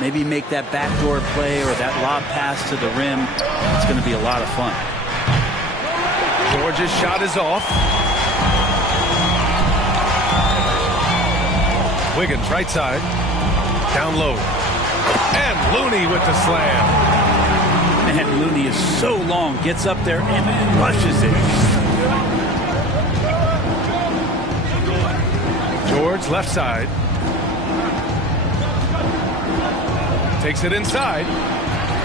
maybe make that backdoor play or that lob pass to the rim. It's going to be a lot of fun. George's shot is off. Wiggins right side. Down low. And Looney with the slam. Man, Looney is so long. Gets up there and rushes it. George left side. Takes it inside.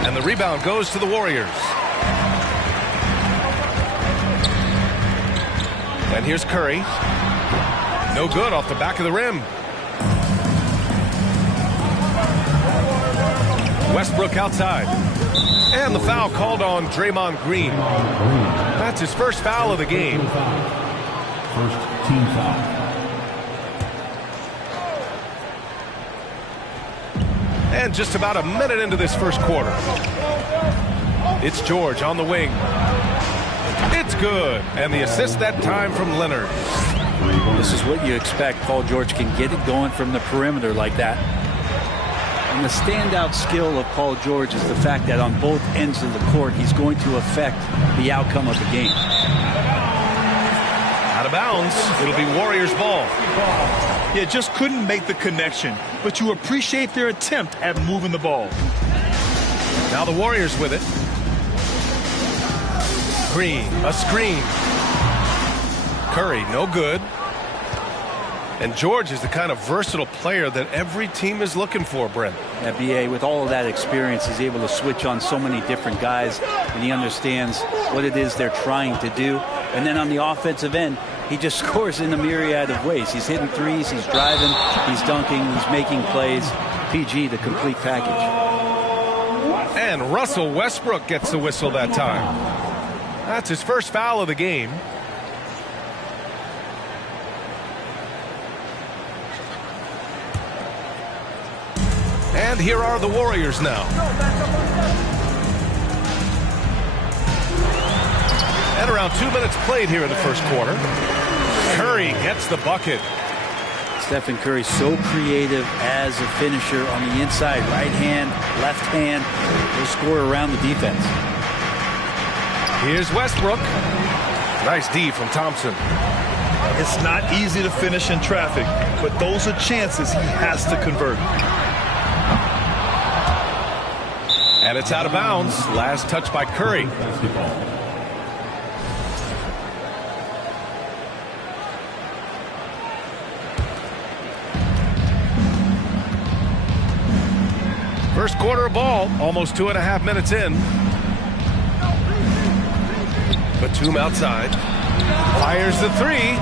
And the rebound goes to the Warriors. And here's Curry. No good off the back of the rim. Westbrook outside. And the foul called on Draymond Green. That's his first foul of the game. First team foul. And just about a minute into this first quarter. It's George on the wing. It's good. And the assist that time from Leonard. This is what you expect. Paul George can get it going from the perimeter like that. And the standout skill of Paul George is the fact that on both ends of the court, he's going to affect the outcome of the game. Out of bounds. It'll be Warriors ball. Yeah, just couldn't make the connection. But you appreciate their attempt at moving the ball. Now the Warriors with it. Green, a screen. Curry, no good. And George is the kind of versatile player that every team is looking for, Brent. Yeah, B.A., with all of that experience, he's able to switch on so many different guys, and he understands what it is they're trying to do. And then on the offensive end, he just scores in a myriad of ways. He's hitting threes, he's driving, he's dunking, he's making plays. PG, the complete package. And Russell Westbrook gets the whistle that time. That's his first foul of the game. And here are the Warriors now. And around 2 minutes played here in the first quarter. Curry gets the bucket. Stephen Curry so creative as a finisher on the inside. Right hand, left hand. He'll score around the defense. Here's Westbrook. Nice D from Thompson. It's not easy to finish in traffic, but those are chances he has to convert. And it's out of bounds. Last touch by Curry. First quarter of ball, almost 2.5 minutes in. Batum outside. Fires the three.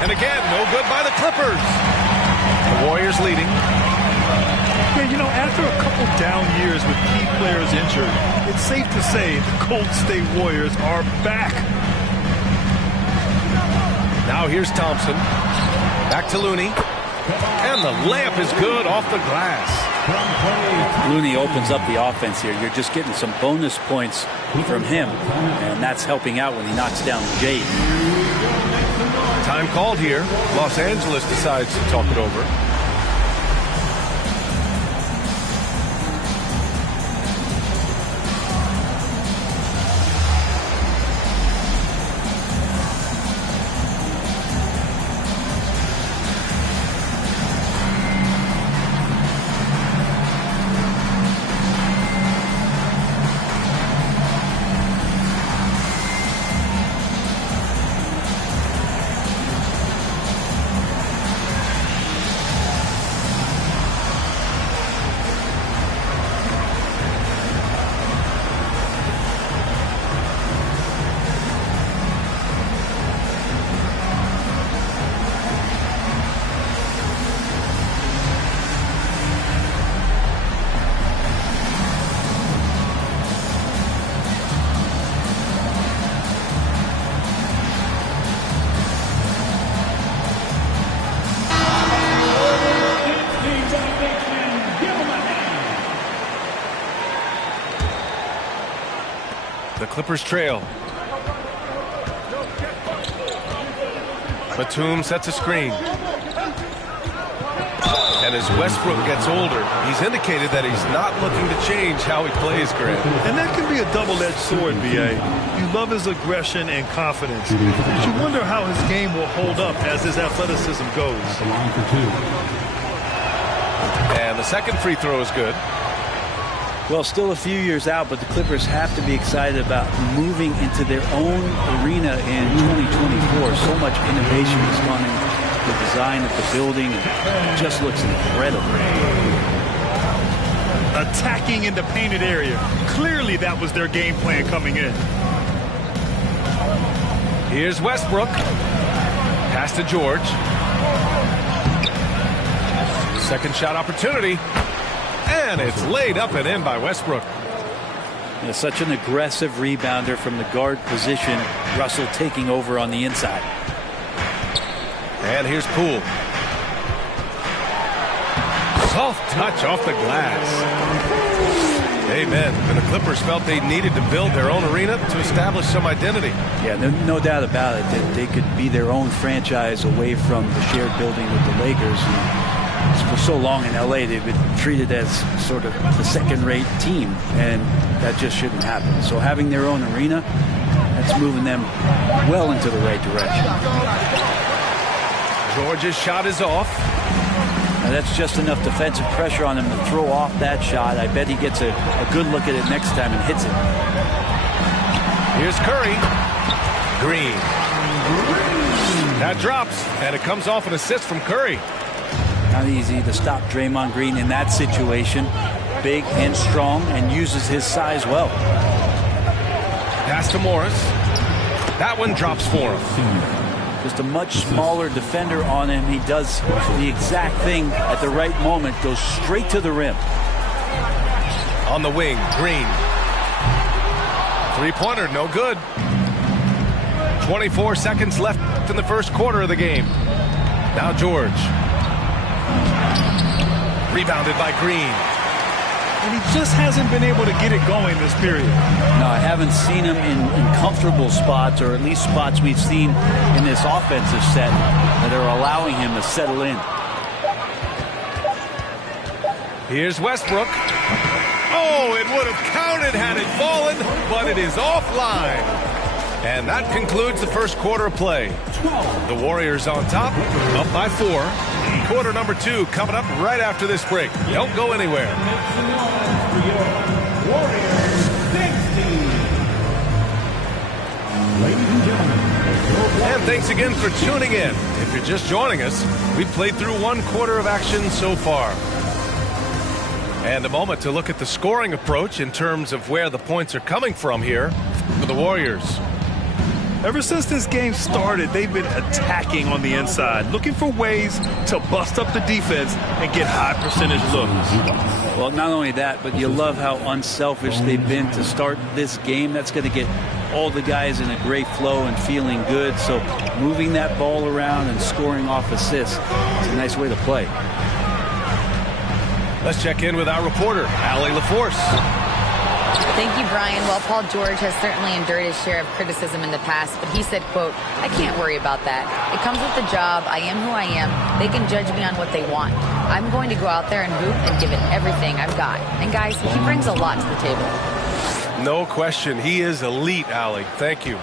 And again, no good by the Clippers. The Warriors leading. Yeah, you know, after a couple down years with key players injured, it's safe to say the Golden State Warriors are back. Now here's Thompson. Back to Looney. And the layup is good off the glass. Looney opens up the offense here. You're just getting some bonus points from him, and that's helping out when he knocks down Jade. Time called here. Los Angeles decides to talk it over. The Clippers trail. Batum sets a screen. And And as Westbrook gets older, he's indicated that he's not looking to change how he plays, Grant. And that can be a double-edged sword, B.A. You love his aggression and confidence, but you wonder how his game will hold up as his athleticism goes. Line for two. And the second free throw is good. Well, still a few years out, but the Clippers have to be excited about moving into their own arena in 2024. So much innovation has gone into the design of the building. It just looks incredible. Attacking in the painted area. Clearly that was their game plan coming in. Here's Westbrook. Pass to George. Second shot opportunity. And it's laid up and in by Westbrook. Yeah, such an aggressive rebounder from the guard position. Russell taking over on the inside. And here's Poole. Soft touch off the glass. Amen. And the Clippers felt they needed to build their own arena to establish some identity. Yeah, no doubt about it that they could be their own franchise away from the shared building with the Lakers. And for so long in L.A., they've been treated as sort of the second-rate team, and that just shouldn't happen. So having their own arena, that's moving them well into the right direction. George's shot is off. Now that's just enough defensive pressure on him to throw off that shot. I bet he gets a good look at it next time and hits it. Here's Curry. Green. That drops, and it comes off an assist from Curry. Not easy to stop Draymond Green in that situation. Big and strong, and uses his size well. Pass to Morris. That one drops for him. Just a much smaller defender on him. He does the exact thing at the right moment. Goes straight to the rim. On the wing, Green. Three-pointer, no good. 24 seconds left in the first quarter of the game. Now George. Rebounded by Green. And he just hasn't been able to get it going this period. No, I haven't seen him in comfortable spots, or at least spots we've seen in this offensive set that are allowing him to settle in. Here's Westbrook. Oh, it would have counted had it fallen, but it is offline. And that concludes the first quarter of play. The Warriors on top, up by 4. Quarter number 2 coming up right after this break. Don't go anywhere. And thanks again for tuning in. If you're just joining us, we've played through 1 quarter of action so far. And a moment to look at the scoring approach in terms of where the points are coming from here for the Warriors. Ever since this game started, they've been attacking on the inside, looking for ways to bust up the defense and get high percentage looks. Well, not only that, but you love how unselfish they've been to start this game. That's going to get all the guys in a great flow and feeling good. So moving that ball around and scoring off assists is a nice way to play. Let's check in with our reporter, Allie LaForce. Thank you, Brian. Well, Paul George has certainly endured his share of criticism in the past, but he said, quote, "I can't worry about that. It comes with the job. I am who I am. They can judge me on what they want. I'm going to go out there and hoop and give it everything I've got." And guys, he brings a lot to the table. No question. He is elite, Allie. Thank you.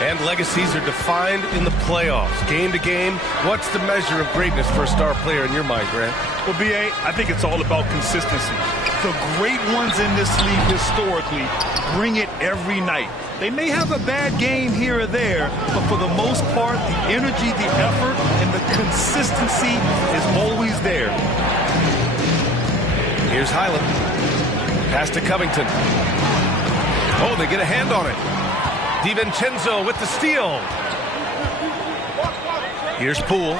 And legacies are defined in the playoffs. Game to game, what's the measure of greatness for a star player in your mind, Grant? Well, B.A., I think it's all about consistency. The great ones in this league historically bring it every night. They may have a bad game here or there, but for the most part, the energy, the effort, and the consistency is always there. Here's Highland. Pass to Covington. Oh, they get a hand on it. DiVincenzo with the steal. Here's Poole.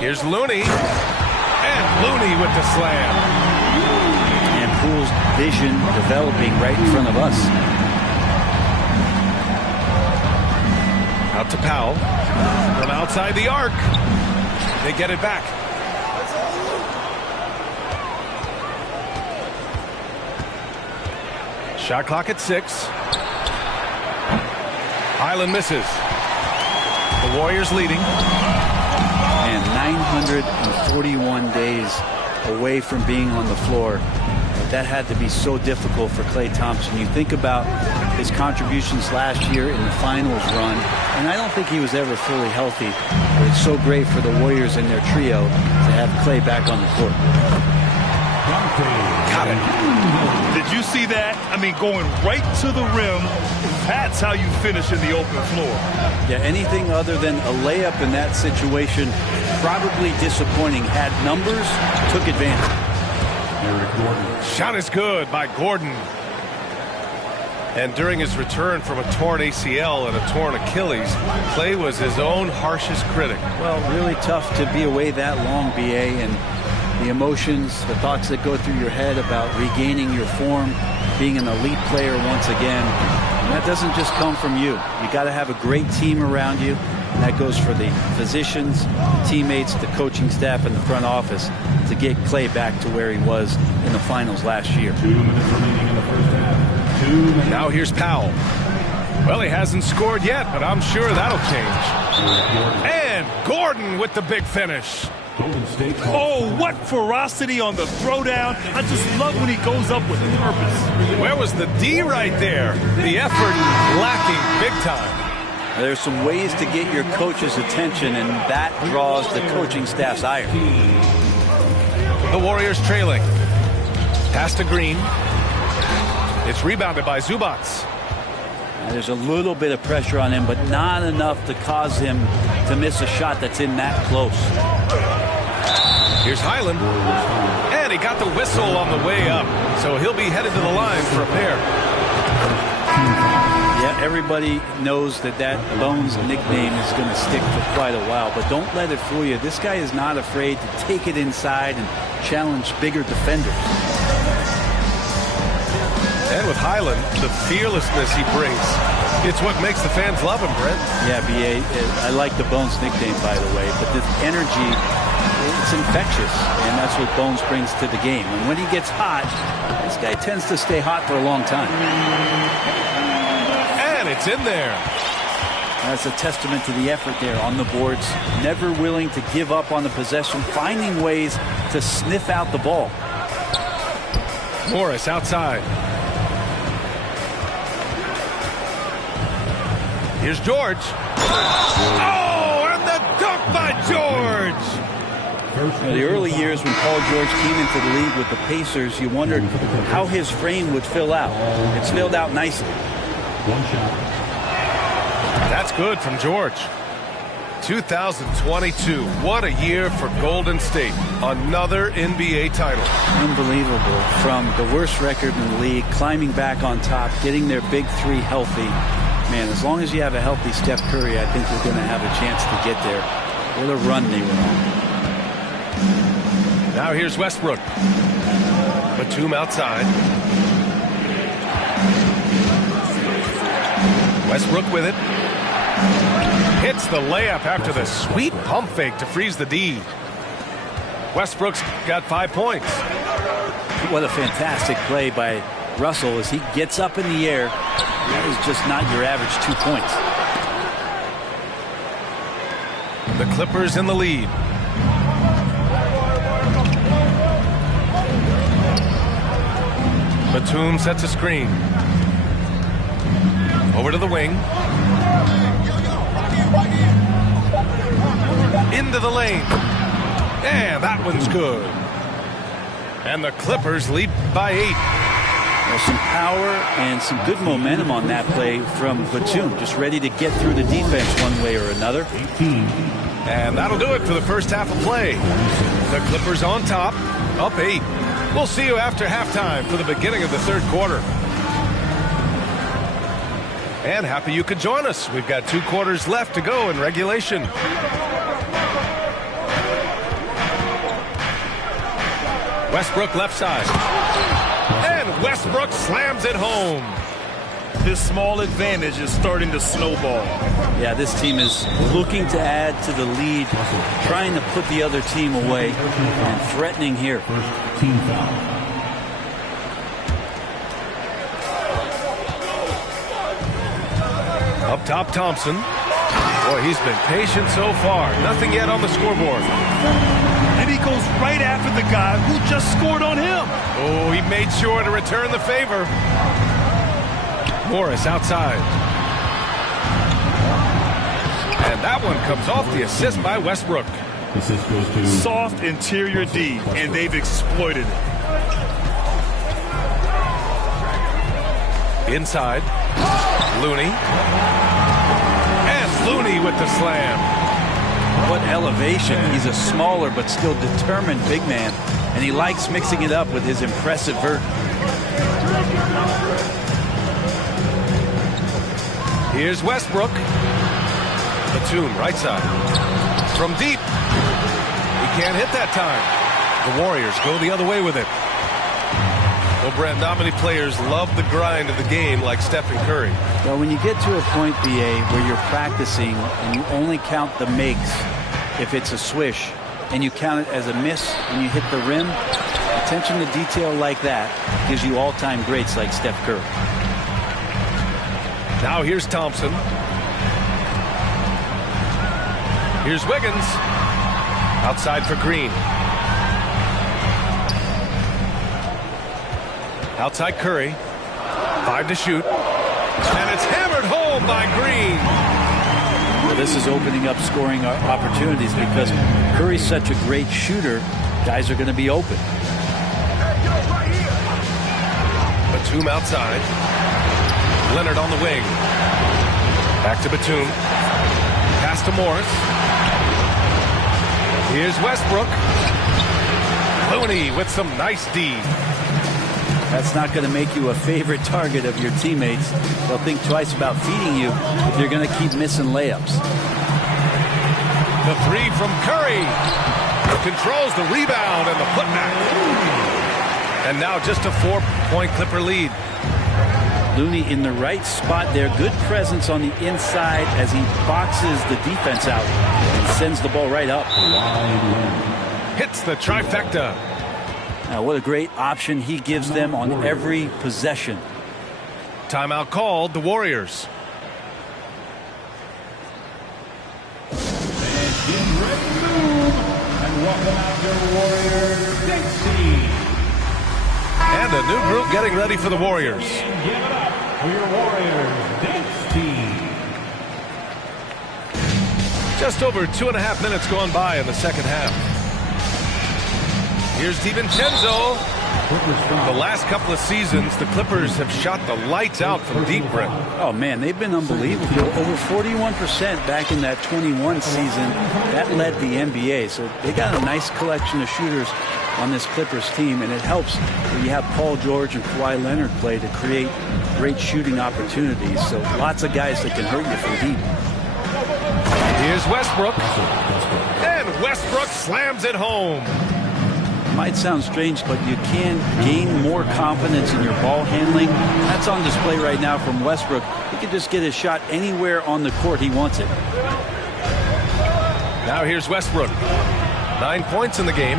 Here's Looney. And Looney with the slam. And Poole's vision developing right in front of us. Out to Powell. From outside the arc. They get it back. Shot clock at 6. Highland misses. The Warriors leading. And 941 days away from being on the floor. That had to be so difficult for Klay Thompson. You think about his contributions last year in the finals run, and I don't think he was ever fully healthy. But it's so great for the Warriors and their trio to have Klay back on the court. Got it. Did you see that? I mean, going right to the rim. That's how you finish in the open floor. Yeah, anything other than a layup in that situation, probably disappointing. Had numbers, took advantage. Shot is good by Gordon. And during his return from a torn ACL and a torn Achilles, Klay was his own harshest critic. Well, really tough to be away that long, BA, and the emotions, the thoughts that go through your head about regaining your form, being an elite player once again. And that doesn't just come from you. You got to have a great team around you, and that goes for the physicians, the teammates, the coaching staff, and the front office to get Klay back to where he was in the finals last year. 2 minutes remaining in the first half. Now here's Powell. Well, he hasn't scored yet, but I'm sure that'll change. And Gordon with the big finish. Oh, what ferocity on the throwdown. I just love when he goes up with purpose. Where was the D right there? The effort lacking big time. There's some ways to get your coach's attention, and that draws the coaching staff's ire. The Warriors trailing. Pass to Green. It's rebounded by Zubats. There's a little bit of pressure on him, but not enough to cause him to miss a shot that's in that close. Here's Highland. And he got the whistle on the way up, so he'll be headed to the line for a pair. Yeah, everybody knows that Bones nickname is going to stick for quite a while, but don't let it fool you. This guy is not afraid to take it inside and challenge bigger defenders. And with Highland, the fearlessness he brings, it's what makes the fans love him, Brent. Yeah, B.A., I like the Bones nickname, by the way, but the energy, it's infectious, and that's what Bones brings to the game. And when he gets hot, this guy tends to stay hot for a long time. And it's in there. That's a testament to the effort there on the boards. Never willing to give up on the possession, finding ways to sniff out the ball. Morris outside. Here's George. Oh, and the dunk by George. The early years when Paul George came into the league with the Pacers, you wondered how his frame would fill out. It's filled out nicely. One shot. That's good from George. 2022. What a year for Golden State. Another NBA title. Unbelievable. From the worst record in the league, climbing back on top, getting their big three healthy. Man, as long as you have a healthy Steph Curry, I think they're going to have a chance to get there. What a run they were on. Now here's Westbrook. Batum outside. Westbrook with it. Hits the layup after the sweet pump fake to freeze the D. Westbrook's got 5 points. What a fantastic play by Russell as he gets up in the air. That is just not your average 2 points. The Clippers in the lead. Batum sets a screen. Over to the wing. Into the lane. And that one's good. And the Clippers lead by 8. Well, some power and some good momentum on that play from Batum. Just ready to get through the defense one way or another. 18. And that'll do it for the first half of play. The Clippers on top, up 8. We'll see you after halftime for the beginning of the third quarter. And happy you could join us. We've got 2 quarters left to go in regulation. Westbrook left side. And Westbrook slams it home. This small advantage is starting to snowball. Yeah, this team is looking to add to the lead, trying to put the other team away, and threatening here. First team foul. Up top, Thompson. Boy, he's been patient so far. Nothing yet on the scoreboard. And he goes right after the guy who just scored on him. Oh, he made sure to return the favor. Morris outside. And that one comes off the assist by Westbrook. Assist goes to Soft interior D, and they've exploited it. Inside. Looney. And Looney with the slam. What elevation. He's a smaller but still determined big man, and he likes mixing it up with his impressive vert. Here's Westbrook. Batum, right side. From deep. He can't hit that time. The Warriors go the other way with it. Well, Brent, not many players love the grind of the game like Stephen Curry. Well, when you get to a point, BA, where you're practicing and you only count the makes if it's a swish, and you count it as a miss when you hit the rim, attention to detail like that gives you all-time greats like Steph Curry. Now here's Thompson. Here's Wiggins. Outside for Green. Outside Curry. 5 to shoot. And it's hammered home by Green. Well, this is opening up scoring opportunities because Curry's such a great shooter. Guys are going to be open. Batum outside. Leonard on the wing. Back to Batum. Pass to Morris. Here's Westbrook. Looney with some nice D. That's not going to make you a favorite target of your teammates. They'll think twice about feeding you if you're going to keep missing layups. The three from Curry. Controls the rebound and the putback. And now just a 4-point Clipper lead. Looney in the right spot there. Good presence on the inside as he boxes the defense out and sends the ball right up. Hits the trifecta. Now, what a great option he gives them on every possession. Timeout called, the Warriors. and welcome out your Warriors team. And a new group getting ready for the Warriors. And give it up for your Warriors dance team. Just over 2.5 minutes gone by in the second half. Here's DiVincenzo. The last couple of seasons, the Clippers have shot the lights out from deep, Brent. Oh, man, they've been unbelievable. Over 41% back in that 21 season. That led the NBA. So they got a nice collection of shooters on this Clippers team, and it helps when you have Paul George and Kawhi Leonard play to create great shooting opportunities. So lots of guys that can hurt you from deep. Here's Westbrook. And Westbrook slams it home. Might sound strange, but you can gain more confidence in your ball handling. That's on display right now from Westbrook. He can just get his shot anywhere on the court he wants it. Now here's Westbrook. 9 points in the game.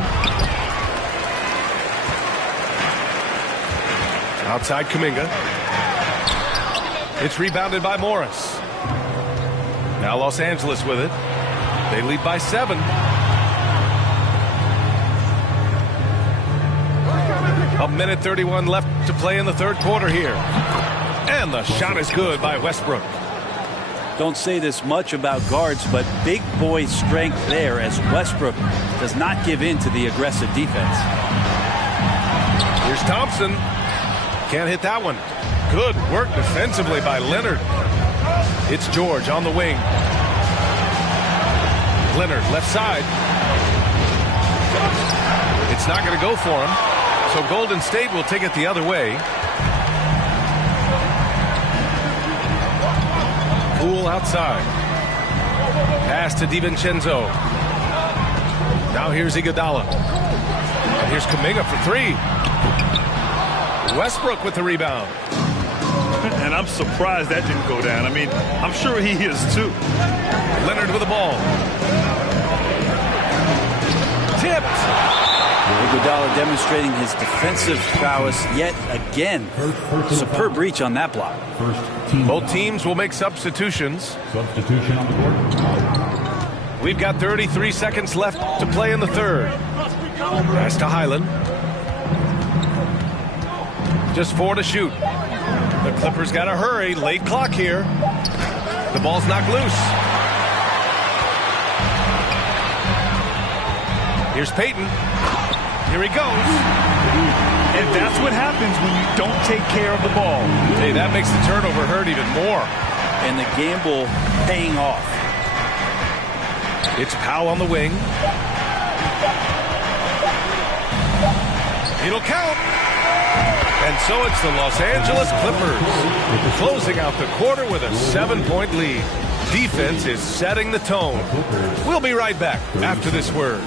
Outside Kuminga. It's rebounded by Morris. Now Los Angeles with it. They lead by 7. A minute 31 left to play in the third quarter here. And the shot is good by Westbrook. Don't say this much about guards, but big boy strength there as Westbrook does not give in to the aggressive defense. Here's Thompson. Can't hit that one. Good work defensively by Leonard. It's George on the wing. Leonard left side. It's not going to go for him. So Golden State will take it the other way. Poole outside. Pass to DiVincenzo. Now here's Iguodala. And here's Kuminga for 3. Westbrook with the rebound. And I'm surprised that didn't go down. I mean, I'm sure he is too. Leonard with the ball. Tipped. Iguodala demonstrating his defensive prowess yet again. Superb reach on that block. Both teams will make substitutions. Substitution on the board. We've got 33 seconds left to play in the third. Pass to Highland. Just 4 to shoot. The Clippers got to hurry. Late clock here. The ball's knocked loose. Here's Payton. Here he goes. And that's what happens when you don't take care of the ball. Hey, that makes the turnover hurt even more. And the gamble paying off. It's Powell on the wing. It'll count. And so it's the Los Angeles Clippers closing out the quarter with a 7-point lead. Defense is setting the tone. We'll be right back after this word.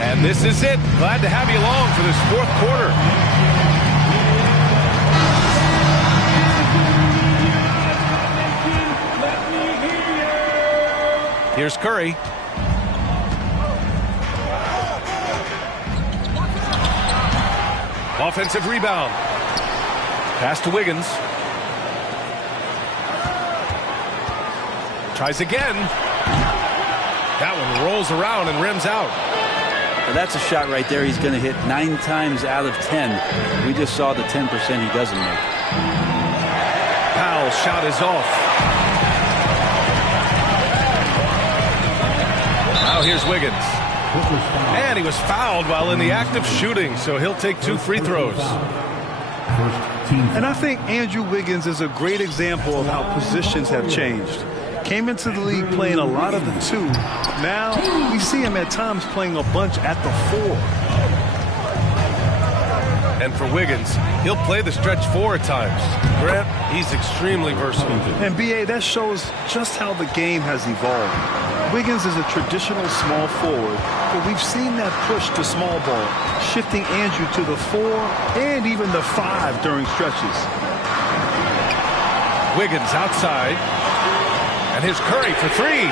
And this is it. Glad to have you along for this fourth quarter. Here's Curry. Offensive rebound. Pass to Wiggins. Tries again. That one rolls around and rims out. Well, that's a shot right there he's going to hit 9 times out of 10. We just saw the 10% he doesn't make. Powell's shot is off. Now here's Wiggins. And he was fouled while in the act of shooting, so he'll take 2 free throws. And I think Andrew Wiggins is a great example of how positions have changed. Came into the league playing a lot of the 2. Now we see him at times playing a bunch at the 4. And for Wiggins, he'll play the stretch 4 at times. Grant, he's extremely versatile. And B.A., that shows just how the game has evolved. Wiggins is a traditional small forward, but we've seen that push to small ball, shifting Andrew to the 4 and even the 5 during stretches. Wiggins outside. And here's Curry for 3.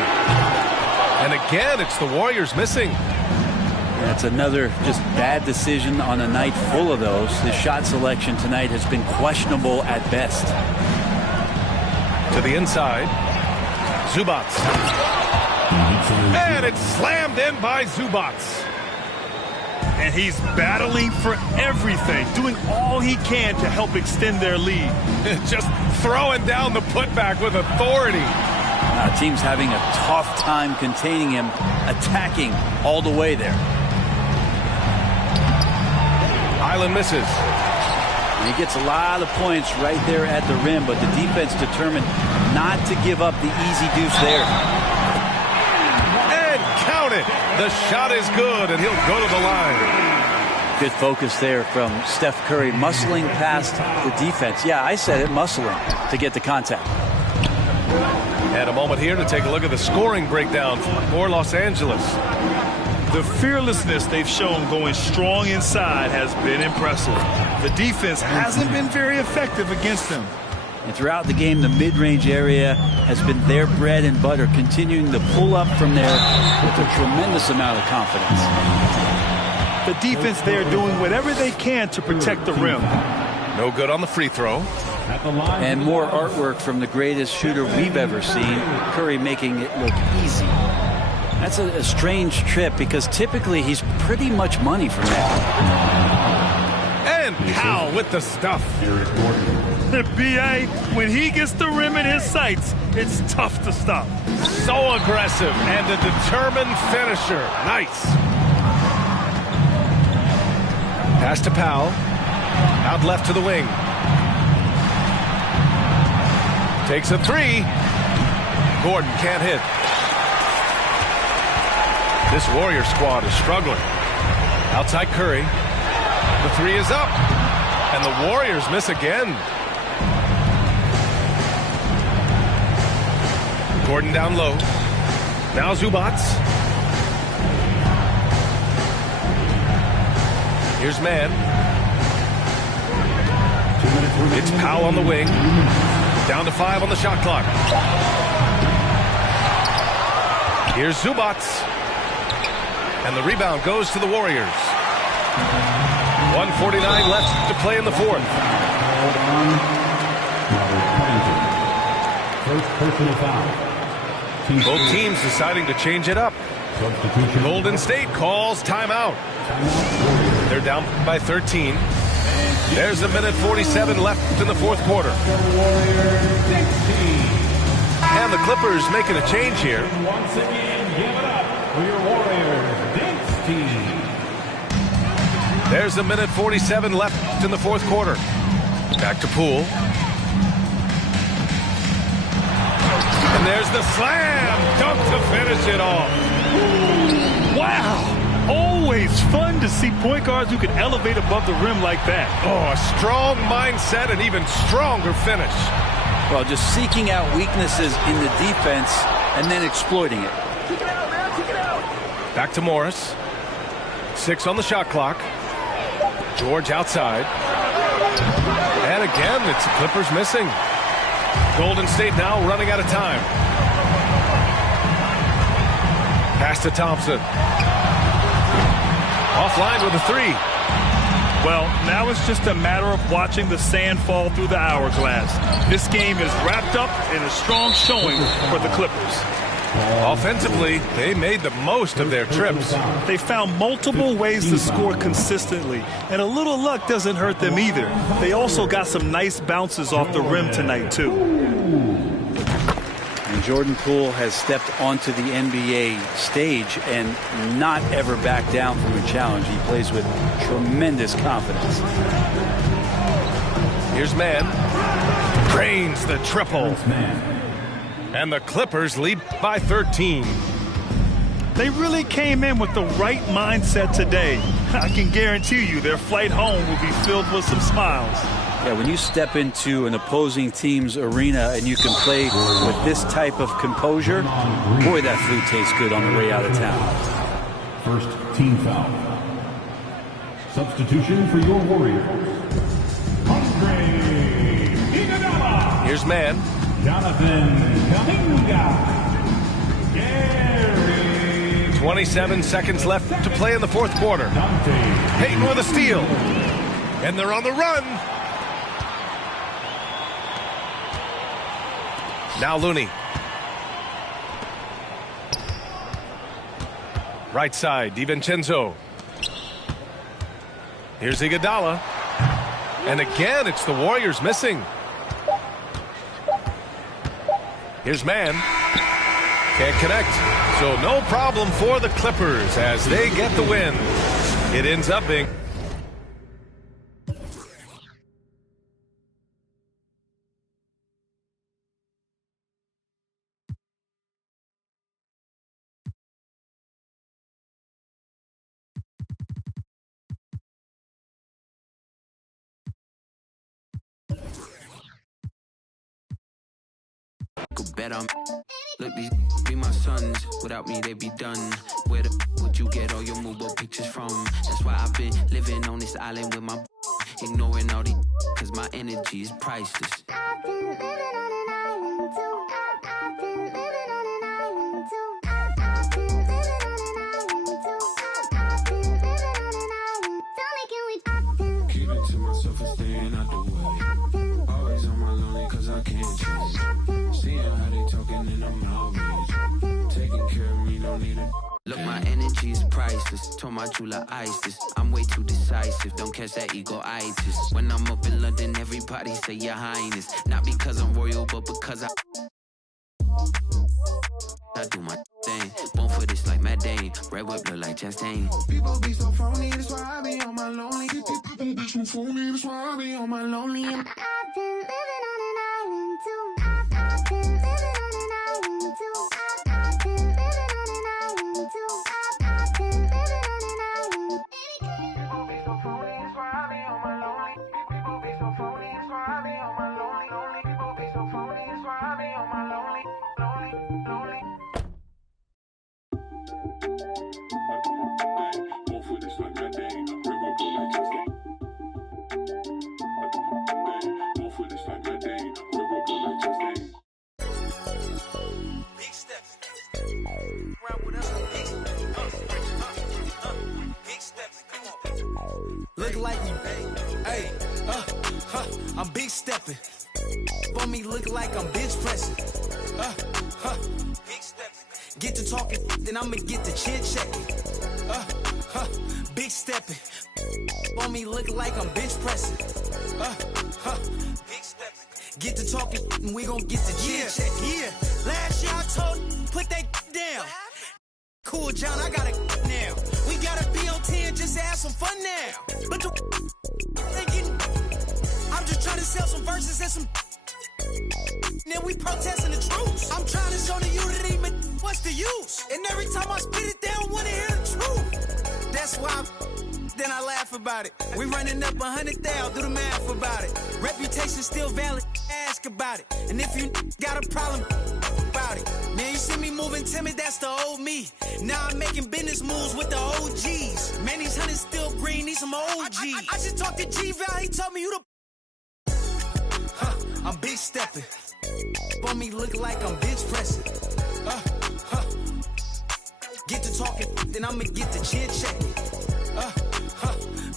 And again, it's the Warriors missing. That's another just bad decision on a night full of those. His shot selection tonight has been questionable at best. To the inside. Zubac. And it's slammed in by Zubac. And he's battling for everything, doing all he can to help extend their lead. Just throwing down the putback with authority. Team's having a tough time containing him, attacking all the way there. Highland misses. And he gets a lot of points right there at the rim, but the defense determined not to give up the easy deuce there. And count it. The shot is good, and he'll go to the line. Good focus there from Steph Curry, muscling past the defense. Yeah, I said it, muscling to get the contact. And a moment here to take a look at the scoring breakdown for Los Angeles. The fearlessness they've shown going strong inside has been impressive. The defense hasn't been very effective against them. And throughout the game, the mid-range area has been their bread and butter, continuing to pull up from there with a tremendous amount of confidence. The defense there doing whatever they can to protect the rim. No good on the free throw. And more artwork from the greatest shooter we've ever seen, Curry making it look easy. That's a strange trip because typically he's pretty much money from that. And Powell with the stuff. B.A., when he gets the rim in his sights, it's tough to stop. So aggressive and a determined finisher. Nice. Pass to Powell. Out left to the wing. Takes a 3. Gordon can't hit. This Warrior squad is struggling. Outside Curry. The 3 is up. And the Warriors miss again. Gordon down low. Now Zubac. Here's Mann. It's Powell on the wing. Down to 5 on the shot clock. Here's Zubac. And the rebound goes to the Warriors. 1:49 left to play in the fourth. First personal foul. Both teams deciding to change it up. Golden State calls timeout. They're down by 13. There's 1:47 left in the fourth quarter. And the Clippers making a change here. Once again, give it up for your Warriors Dinks team. There's 1:47 left in the fourth quarter. Back to Poole. And there's the slam dunk to finish it off. Wow. Always fun to see point guards who can elevate above the rim like that. Oh, a strong mindset and even stronger finish. Well, just seeking out weaknesses in the defense and then exploiting it. Kick it out, man. Kick it out. Back to Morris. 6 on the shot clock. George outside. And again, it's the Clippers missing. Golden State now running out of time. Pass to Thompson. Offline with a 3. Well, now it's just a matter of watching the sand fall through the hourglass. This game is wrapped up in a strong showing for the Clippers. Offensively, they made the most of their trips. They found multiple ways to score consistently, and a little luck doesn't hurt them either. They also got some nice bounces off the rim tonight, too. And Jordan Poole has stepped onto the NBA stage and not ever backed down from a challenge. He plays with tremendous confidence. Here's Mann. Drains the triple. And the Clippers lead by 13. They really came in with the right mindset today. I can guarantee you their flight home will be filled with some smiles. Yeah, when you step into an opposing team's arena and you can play with this type of composure, boy, that food tastes good on the way out of town. First team foul. Substitution for your Warriors. Andre Iguodala. Here's Mann. Jonathan Kuminga. Gary. 27 seconds left to play in the fourth quarter. Payton with a steal. And they're on the run. Now Looney. Right side, DiVincenzo. Here's Iguodala. And again, it's the Warriors missing. Here's Mann. Can't connect. So no problem for the Clippers as they get the win. It ends up being... Bet look, these be my sons. Without me, they be done. Where the would you get all your mobile pictures from? That's why I've been living on this island with my ignoring all the cause my energy is priceless. I've been living on an island too. I've been living on an island too. I've been living on an island too. I've been living on an island. Tell me, can we keep it to myself and staying out the way? Always on my lonely cause I can't change. Seeing how they talking and I'm outraged. Taking care of me, don't need a... Look, my energy is priceless. Told my jeweler ice this. I'm way too decisive. Don't catch that ego-itis. When I'm up in London, everybody say your highness. Not because I'm royal, but because I do my thing. Born for this like Matt Dane. Red whip look like Chastain. People be so phony, that's why I be on my lonely. People be so phony, that's why I be on my lonely. I've been living on an island too. I've been living on an island too. I've been living on an island too. I've been living on an island. People be so phony, that's why I be on my lonely. People be so phony, that's why I be on my lonely. People be so phony, that's why I be on my lonely. Big steps. Look like me, hey, I'm big stepping. For me, look like I'm bench pressing. Big stepping. Get to talking, then I'ma get to chin checking. Big stepping. For me, look like I'm bench pressing. Big stepping. Get to talking, and we gon' get to chin checking. Yeah, last year I told him, put that down. Cool, John, I got it now. We gotta be on 10 just to have some fun now. But I'm just trying to sell some verses and some. Then we protesting the truth. I'm trying to show the unity, but what's the use? And every time I spit it, they don't want to hear the truth. That's why then I laugh about it. We running up 100,000, do the math about it. Reputation still valid, ask about it. And if you got a problem about it, man, you see me moving timid, that's the old me. Now I'm making business moves with the OGs. Man, these hunters still green, need some OGs. I just talked to G-Val, he told me you the. I'm big stepping. For me, look like I'm bench pressing. Get to talking, then I'ma get to chin checking.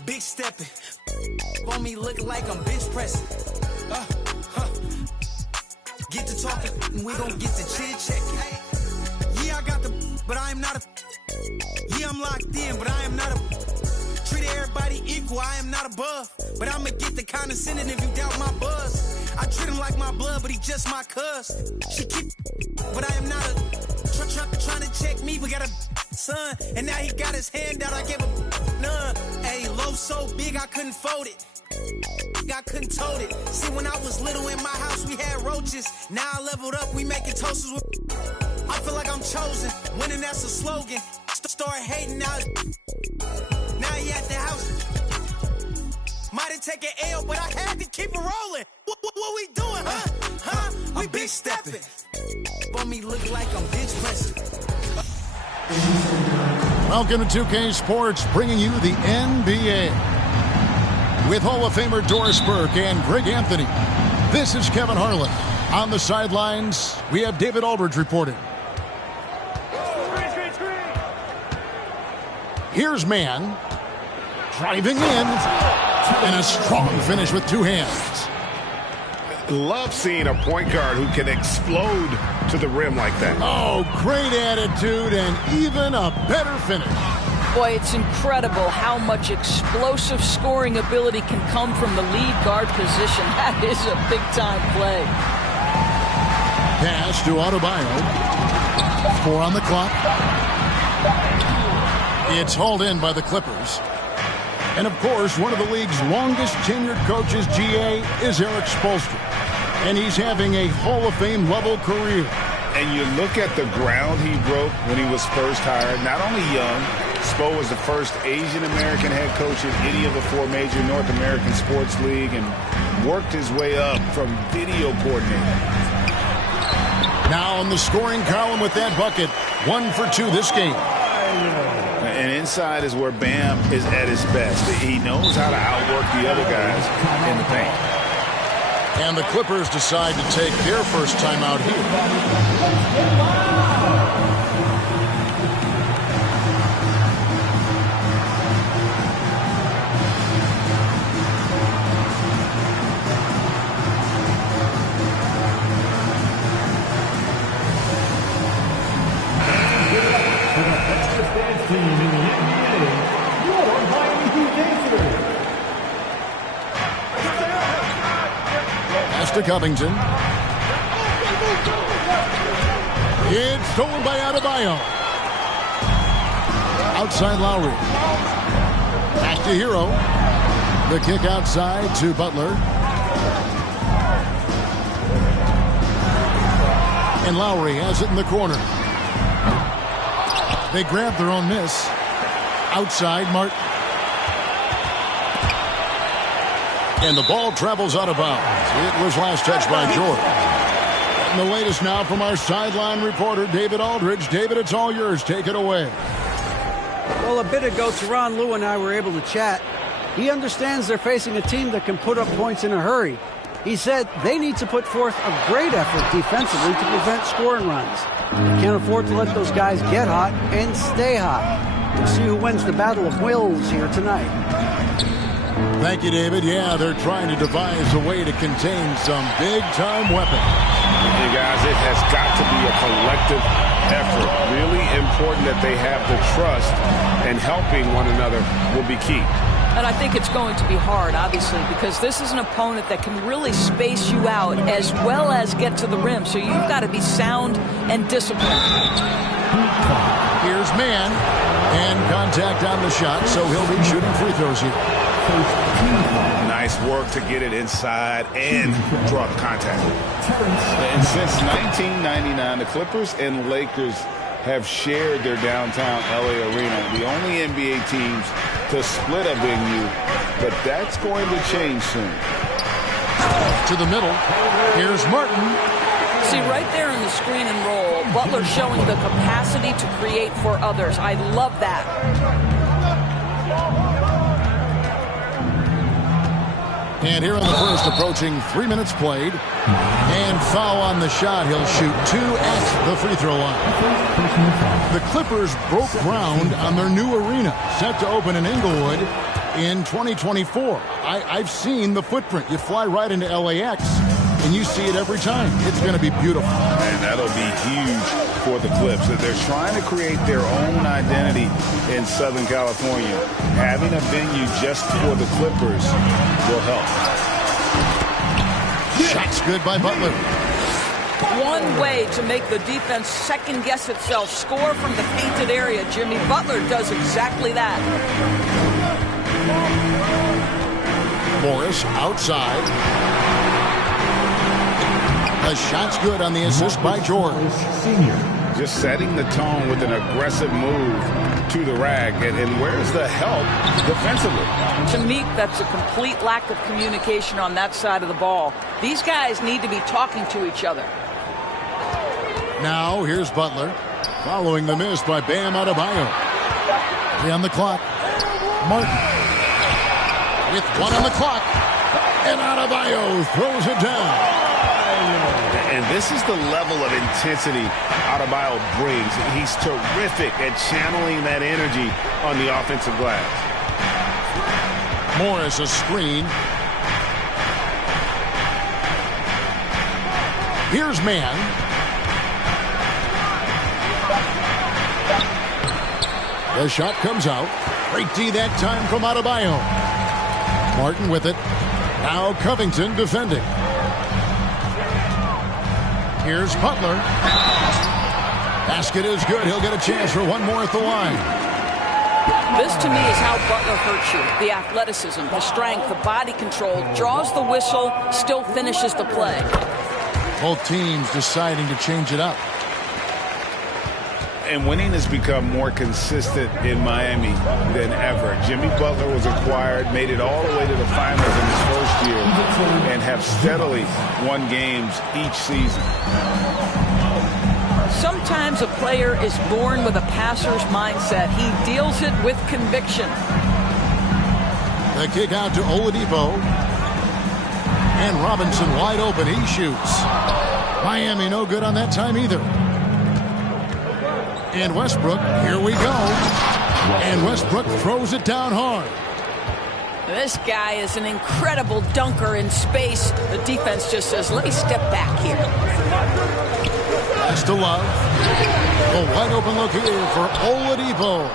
Big stepping. For me, look like I'm bench pressing. Get to talking, and we gon' get to chin checking. Yeah, I got the, but I am not a. Yeah, I'm locked in, but I am not a. Treat everybody equal, I am not above. But I'ma get the condescending if you doubt my buzz. I treat him like my blood, but he just my cuz. She keep, but I am not a. Trying to check me, we got a son. And now he got his hand out, I gave a none. Hey, loaf so big I couldn't fold it. I couldn't tote it. See, when I was little in my house, we had roaches. Now I leveled up, we making toasters with. I feel like I'm chosen. Winning, that's a slogan. Start hating now. Now he at the house. Might have taken L, but I had to keep it rolling. What we doing, huh? We big stepping. For me, look like I'm bench pressing. Welcome to 2K Sports, bringing you the NBA. With Hall of Famer Doris Burke and Greg Anthony, this is Kevin Harlan. On the sidelines, we have David Aldridge reporting. Here's Mann, driving in, and a strong finish with two hands. Love seeing a point guard who can explode to the rim like that. Oh, great attitude and even a better finish. Boy, it's incredible how much explosive scoring ability can come from the lead guard position. That is a big-time play. Pass to Adebayo. 4 on the clock. It's hauled in by the Clippers. And, of course, one of the league's longest-tenured coaches, GA, is Eric Spoelstra. And he's having a Hall of Fame level career. And you look at the ground he broke when he was first hired. Not only young, Spo was the first Asian-American head coach in any of the 4 major North American sports league and worked his way up from video coordinator. Now in the scoring column with that bucket. 1 for 2 this game. And inside is where Bam is at his best. He knows how to outwork the other guys in the paint. And the Clippers decide to take their first time out here. To Covington. It's stolen by Adebayo. Outside Lowry. Back to Hero. The kick outside to Butler. And Lowry has it in the corner. They grab their own miss. Outside Martin. And the ball travels out of bounds. It was last touched by George. And the latest now from our sideline reporter, David Aldridge. David, it's all yours. Take it away. Well, a bit ago, Teron Lue and I were able to chat. He understands they're facing a team that can put up points in a hurry. He said they need to put forth a great effort defensively to prevent scoring runs. You can't afford to let those guys get hot and stay hot. We'll see who wins the battle of wills here tonight. Thank you, David. Yeah, they're trying to devise a way to contain some big-time weapons. You guys, it has got to be a collective effort. Really important that they have the trust, and helping one another will be key. And I think it's going to be hard, obviously, because this is an opponent that can really space you out as well as get to the rim. So you've got to be sound and disciplined. Here's Mann, and contact on the shot, so he'll be shooting free throws here. Nice work to get it inside and draw the contact. And since 1999, the Clippers and Lakers have shared their downtown LA arena, the only NBA teams to split a venue, but that's going to change soon. To the middle, here's Martin. See, right there in the screen and roll, Butler showing the capacity to create for others. I love that. And here in the first, approaching 3 minutes played. And foul on the shot. He'll shoot 2 at the free throw line. The Clippers broke ground on their new arena, set to open in Inglewood in 2024. I've seen the footprint. You fly right into LAX, and you see it every time. It's going to be beautiful. And that'll be huge for the Clips. They're trying to create their own identity in Southern California. Having a venue just for the Clippers will help. Shot's good by Butler. One way to make the defense second-guess itself, score from the painted area. Jimmy Butler does exactly that. Morris outside. The shot's good on the assist by George. Just setting the tone with an aggressive move to the rack. And where's the help defensively? To me, that's a complete lack of communication on that side of the ball. These guys need to be talking to each other. Now, here's Butler. Following the miss by Bam Adebayo. 3 on the clock. Martin. With 1 on the clock. And Adebayo throws it down. And this is the level of intensity Adebayo brings. He's terrific at channeling that energy on the offensive glass. Morris a screen. Here's Mann. The shot comes out. Great D that time from Adebayo. Martin with it. Now Covington defending. Here's Butler. Basket is good. He'll get a chance for one more at the line. This, to me, is how Butler hurts you. The athleticism, the strength, the body control, draws the whistle, still finishes the play. Both teams deciding to change it up. And winning has become more consistent in Miami than ever. Jimmy Butler was acquired, made it all the way to the finals in his first year, and have steadily won games each season. Sometimes a player is born with a passer's mindset. He deals it with conviction. The kick out to Oladipo. And Robinson wide open. He shoots. Miami no good on that time either. And Westbrook, here we go. And Westbrook throws it down hard. This guy is an incredible dunker in space. The defense just says, let me step back here. Pass to Love. A wide open look here for Oladipo.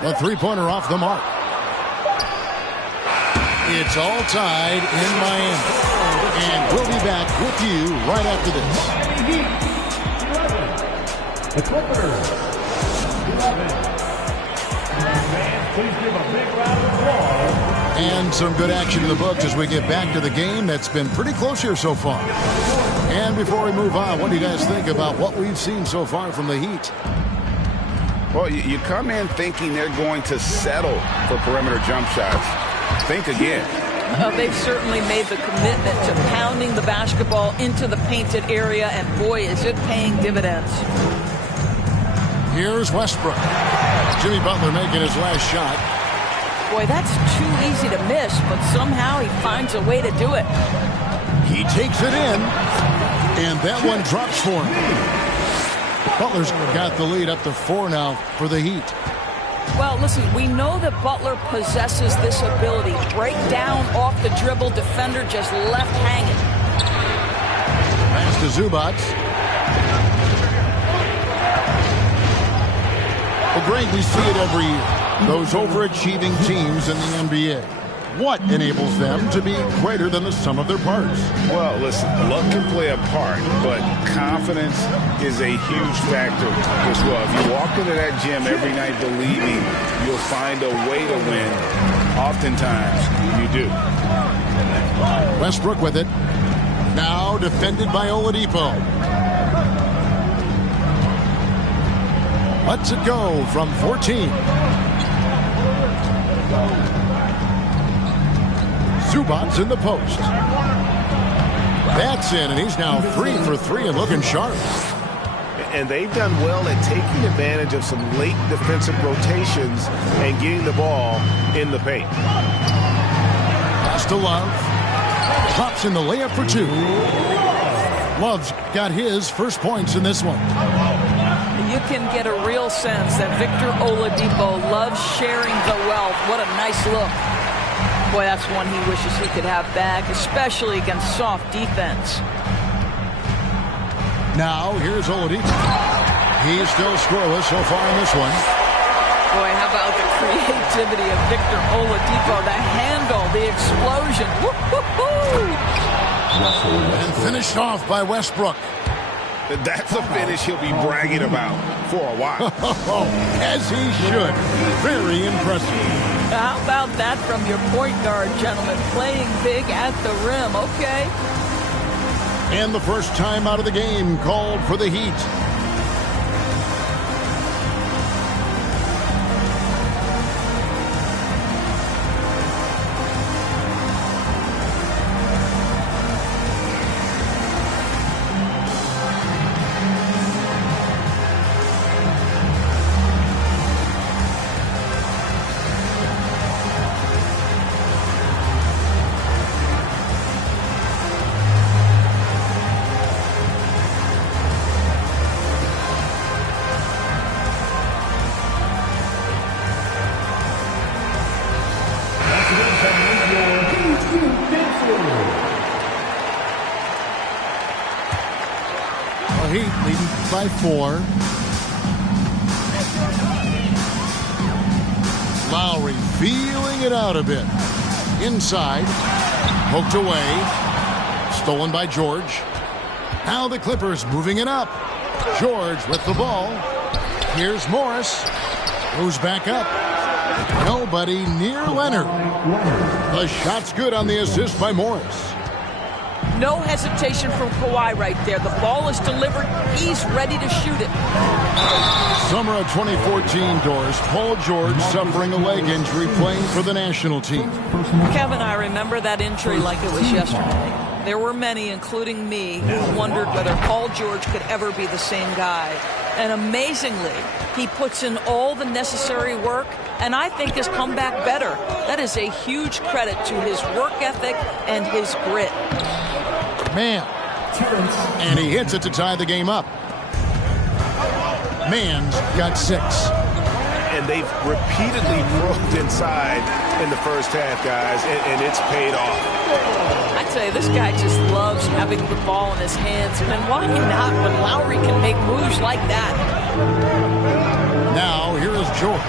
The three-pointer off the mark. It's all tied in Miami. And we'll be back with you right after this. The Clippers, 11. Fans, please give a big round of applause. And some good action in the books as we get back to the game that's been pretty close here so far. And before we move on, what do you guys think about what we've seen so far from the Heat? Well, you come in thinking they're going to settle for perimeter jump shots. Think again. They've certainly made the commitment to pounding the basketball into the painted area, and boy, is it paying dividends. Here's Westbrook. Jimmy Butler making his last shot. Boy, that's too easy to miss, but somehow he finds a way to do it. He takes it in, and that one drops for him. Butler's got the lead up to 4 now for the Heat. Well, listen, we know that Butler possesses this ability. Break down off the dribble, defender just left hanging. Pass to Zubac. Well, Greg, we see it every year. Those overachieving teams in the NBA. What enables them to be greater than the sum of their parts? Well, listen, luck can play a part, but confidence is a huge factor as well. If you walk into that gym every night believing you'll find a way to win, oftentimes you do. Westbrook with it. Now defended by Oladipo. Lets it go from 14. Zubac's in the post. That's in, and he's now 3 for 3 and looking sharp. And they've done well at taking advantage of some late defensive rotations and getting the ball in the paint. Pass to Love. Drops in the layup for 2. Love's got his first points in this one. You can get a real sense that Victor Oladipo loves sharing the wealth. What a nice look. Boy, that's one he wishes he could have back, especially against soft defense. Now, here's Oladipo. He's still scoreless so far in this one. Boy, how about the creativity of Victor Oladipo, the handle, the explosion. Woo-hoo-hoo! And finished off by Westbrook. That's a finish he'll be bragging about for a while. As he should. Very impressive. How about that from your point guard, gentlemen? Playing big at the rim. Okay. And the first time out of the game called for the Heat. Heat leading by 4. Lowry feeling it out a bit. Inside. Poked away. Stolen by George. Now the Clippers moving it up. George with the ball. Here's Morris. Goes back up. Nobody near Leonard. The shot's good on the assist by Morris. No hesitation from Kawhi right there. The ball is delivered. He's ready to shoot it. Summer of 2014, Doris. Paul George suffering a leg injury playing for the national team. Kevin, I remember that injury like it was yesterday. There were many, including me, who wondered whether Paul George could ever be the same guy. And amazingly, he puts in all the necessary work and I think has come back better. That is a huge credit to his work ethic and his grit. Man. And he hits it to tie the game up. Man's got 6. And they've repeatedly probed inside in the first half, guys, and it's paid off. I tell you, this guy just loves having the ball in his hands. And why not when Lowry can make moves like that? Now, here is George.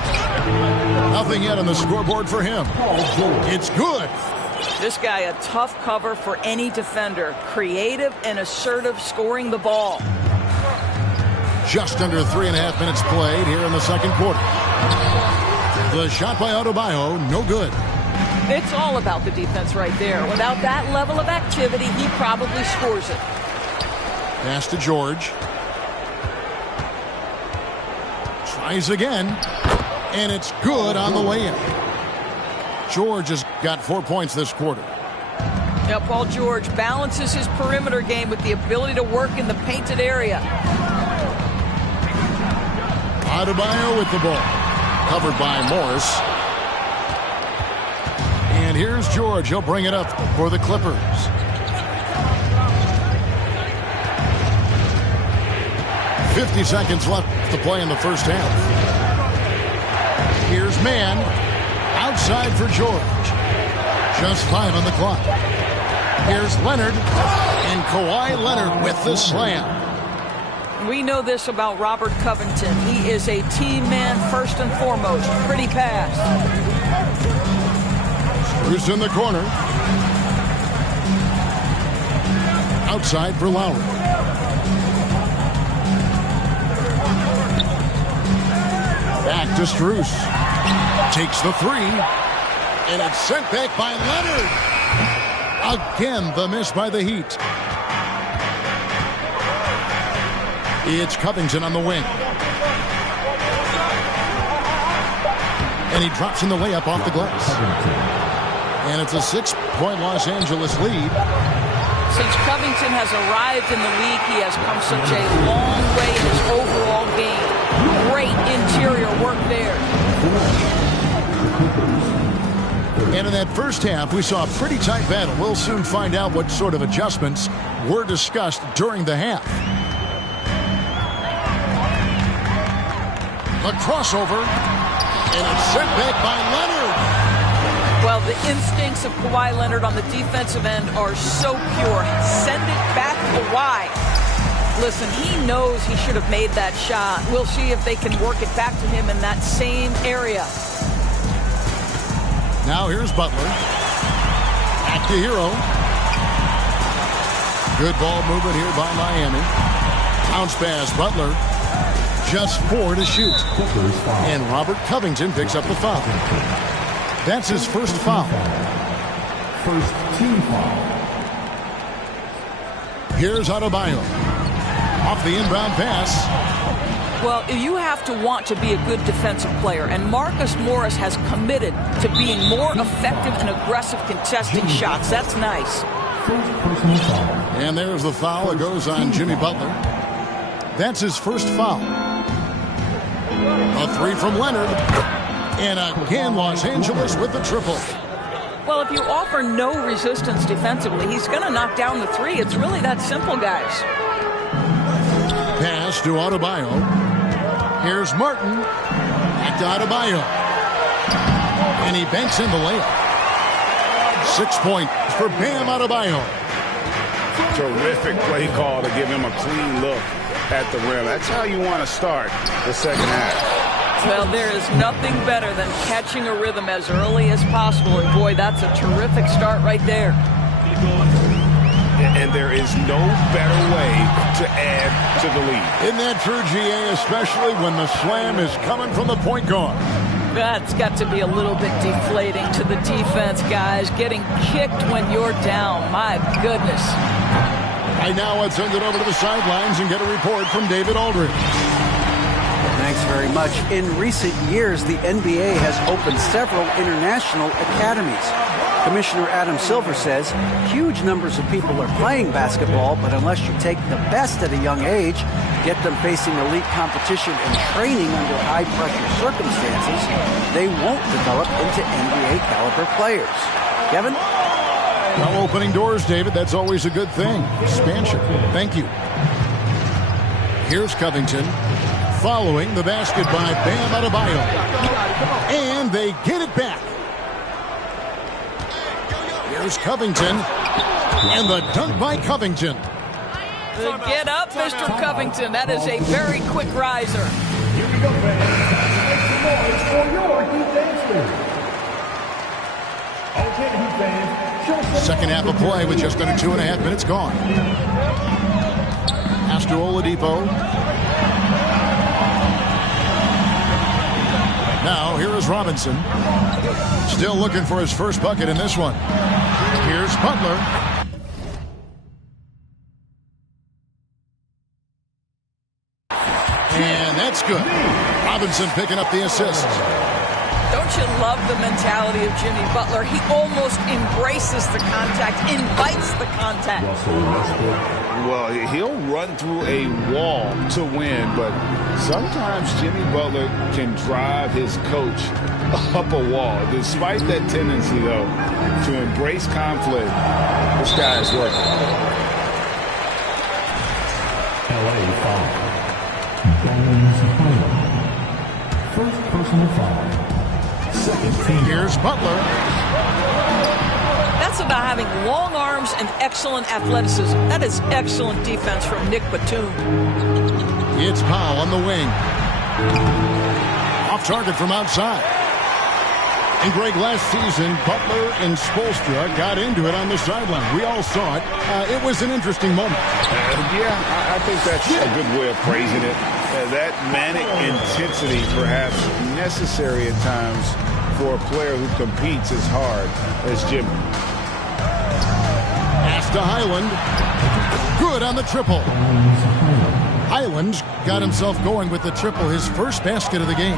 Nothing yet on the scoreboard for him. It's good. This guy, a tough cover for any defender. Creative and assertive scoring the ball. Just under 3.5 minutes played here in the second quarter. The shot by Adebayo, no good. It's all about the defense right there. Without that level of activity, he probably scores it. Pass to George. Tries again. And it's good on the way in. George has got 4 points this quarter. Yeah, Paul George balances his perimeter game with the ability to work in the painted area. Adebayo with the ball. Covered by Morris. And here's George. He'll bring it up for the Clippers. 50 seconds left to play in the first half. Here's Mann. Outside for George. Just 5 on the clock. Here's Leonard. And Kawhi Leonard with the slam. We know this about Robert Covington. He is a team man first and foremost. Pretty pass. Who's in the corner? Outside for Lowry. Back to Strus. Takes the 3. And it's sent back by Leonard. Again, the miss by the Heat. It's Covington on the wing. And he drops in the layup off the glass. And it's a 6-point Los Angeles lead. Since Covington has arrived in the league, he has come such a long way in his overall game. Great interior work there. And in that first half, we saw a pretty tight battle. We'll soon find out what sort of adjustments were discussed during the half. A crossover, and it's sent back by Leonard. Well, the instincts of Kawhi Leonard on the defensive end are so pure. Send it back Kawhi. Listen, he knows he should have made that shot. We'll see if they can work it back to him in that same area. Now here's Butler. Back to Hero. Good ball movement here by Miami. Bounce pass, Butler. Just 4 to shoot. And Robert Covington picks up the foul. That's his first foul. First team foul. Here's Adebayo. Off the inbound pass. Well, you have to want to be a good defensive player, and Marcus Morris has committed to being more effective and aggressive contesting shots. That's nice. And there's the foul. It goes on Jimmy Butler. That's his first foul. A 3 from Leonard. And again, Los Angeles with the triple. Well, if you offer no resistance defensively, he's going to knock down the 3. It's really that simple, guys. Pass to Adebayo. Here's Martin. Back to Adebayo. And he banks in the layup. 6 points for Bam Adebayo. Terrific play call to give him a clean look at the rim. That's how you want to start the second half. Well, there is nothing better than catching a rhythm as early as possible. And boy, that's a terrific start right there. And there is no better way to add to the lead. Isn't that true, GA, especially when the slam is coming from the point guard? That's got to be a little bit deflating to the defense, guys. Getting kicked when you're down. My goodness. Right now, let's send it over to the sidelines and get a report from David Aldridge. Thanks very much. In recent years, the NBA has opened several international academies. Commissioner Adam Silver says huge numbers of people are playing basketball, but unless you take the best at a young age, get them facing elite competition and training under high-pressure circumstances, they won't develop into NBA-caliber players. Kevin? Well, opening doors, David. That's always a good thing. Expansion. Thank you. Here's Covington. Following the basket by Bam Adebayo. And they get it back. Here's Covington. And the dunk by Covington. Get up, Mr. Covington. That is a very quick riser. Here we go, fans. Make some noise for your Heat dancers. Okay, Heat fans. Second half of play with just under 2.5 minutes gone. Pass to Oladipo. Now, here is Robinson. Still looking for his first bucket in this one. Here's Butler. And that's good. Robinson picking up the assist. Don't you love the mentality of Jimmy Butler? He almost embraces the contact, invites the contact. Well, he'll run through a wall to win, but sometimes Jimmy Butler can drive his coach up a wall. Despite that tendency, though, to embrace conflict, this guy is working. LA foul. First personal foul. Second team. Here's Butler. That's about having long arms and excellent athleticism. That is excellent defense from Nick Batum. It's Powell on the wing. Off target from outside. And Greg, last season, Butler and Spoelstra got into it on the sideline. We all saw it. It was an interesting moment. I think that's a good way of phrasing it. That manic intensity perhaps necessary at times for a player who competes as hard as Jimmy. Pass to Highland. Good on the triple. Highland's got himself going with the triple, his first basket of the game.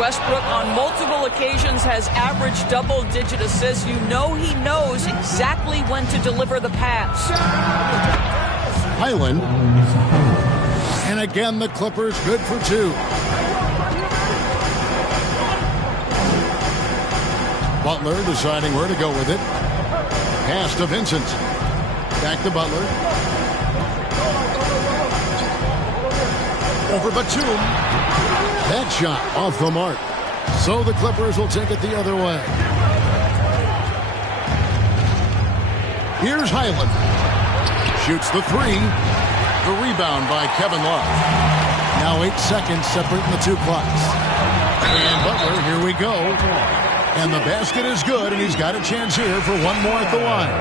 Westbrook on multiple occasions has averaged double-digit assists. You know he knows exactly when to deliver the pass. Highland. And again, the Clippers good for two. Butler deciding where to go with it. Pass to Vincent. Back to Butler. Over Batum. That shot off the mark. So the Clippers will take it the other way. Here's Highland. Shoots the three. The rebound by Kevin Love. Now 8 seconds separating the two clocks. And Butler, here we go. And the basket is good, and he's got a chance here for one more at the line.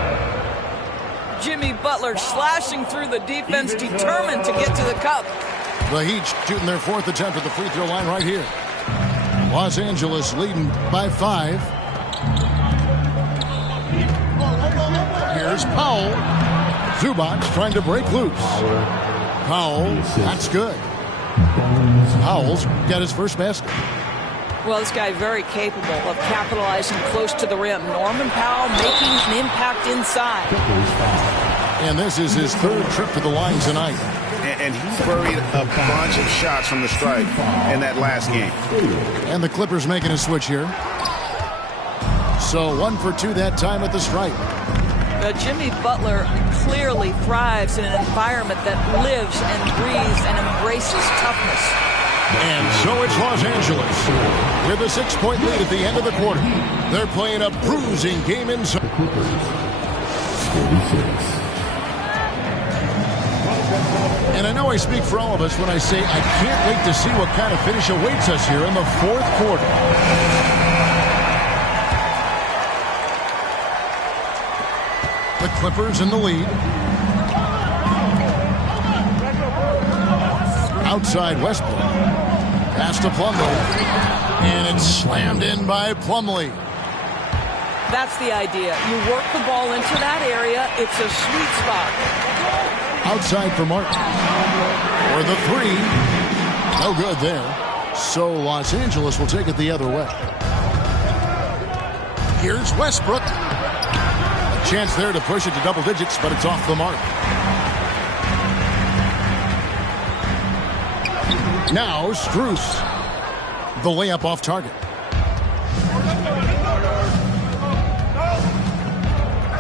Jimmy Butler slashing through the defense, determined to get to the cup. The Heat shooting their fourth attempt at the free throw line right here. Los Angeles leading by 5. Here's Powell. Zubac trying to break loose. Powell, that's good. Powell's got his first basket. Well, this guy very capable of capitalizing close to the rim. Norman Powell making an impact inside. And this is his third trip to the line tonight. And he buried a bunch of shots from the stripe in that last game. And the Clippers making a switch here. So 1 for 2 that time at the stripe. Jimmy Butler clearly thrives in an environment that lives and breathes and embraces toughness. And so it's Los Angeles with a 6-point lead at the end of the quarter. They're playing a bruising game inside. And I know I speak for all of us when I say I can't wait to see what kind of finish awaits us here in the fourth quarter. The Clippers in the lead. Outside Westbrook. Pass to Plumlee. And it's slammed in by Plumlee. That's the idea. You work the ball into that area. It's a sweet spot. Outside for Martin. For the three. No good there. So Los Angeles will take it the other way. Here's Westbrook. A chance there to push it to double digits, but it's off the mark. Now Strus. The layup off target.